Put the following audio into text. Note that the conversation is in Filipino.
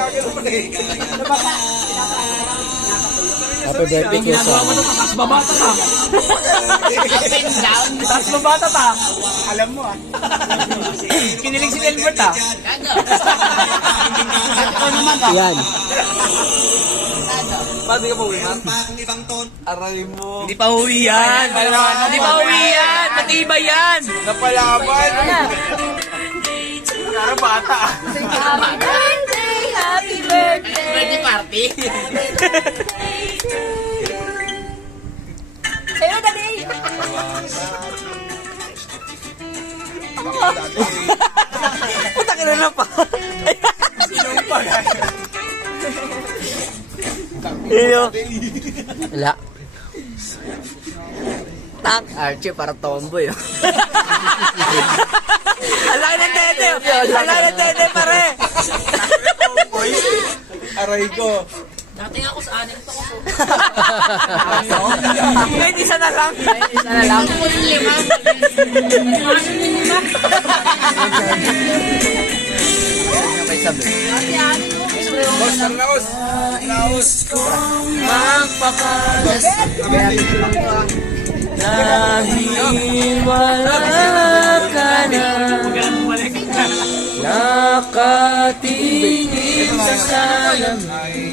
Happy birthday kay Ginagawa mo Sam. ito, taas babata ta. Up and down. Taas babata ta. Alam mo Kinilig si Delbert Gago. Yan. Paano ka pa uwi, man? Aray mo. Hindi pa uwi yan. Hindi pa uwi yan. Matibay yan. Napalaban. Karo bata. Happy birthday, happy birthday. Birthday party. Sa'yo, dali. Puta ka na pa. Iyo. Wala. Tak, Archie, para tomboy. Ang laki ng tete. Ang laki ng tete, pare. Aray ko. Dating ako sa anim to ko. Ngayon, isa na lang. Isa na lang. Ako yung lima. Ano yung lima? May sabi. Boss, naus. Naus. Magpakalas. Dahil wala ka na. Nakatingin sa salamin.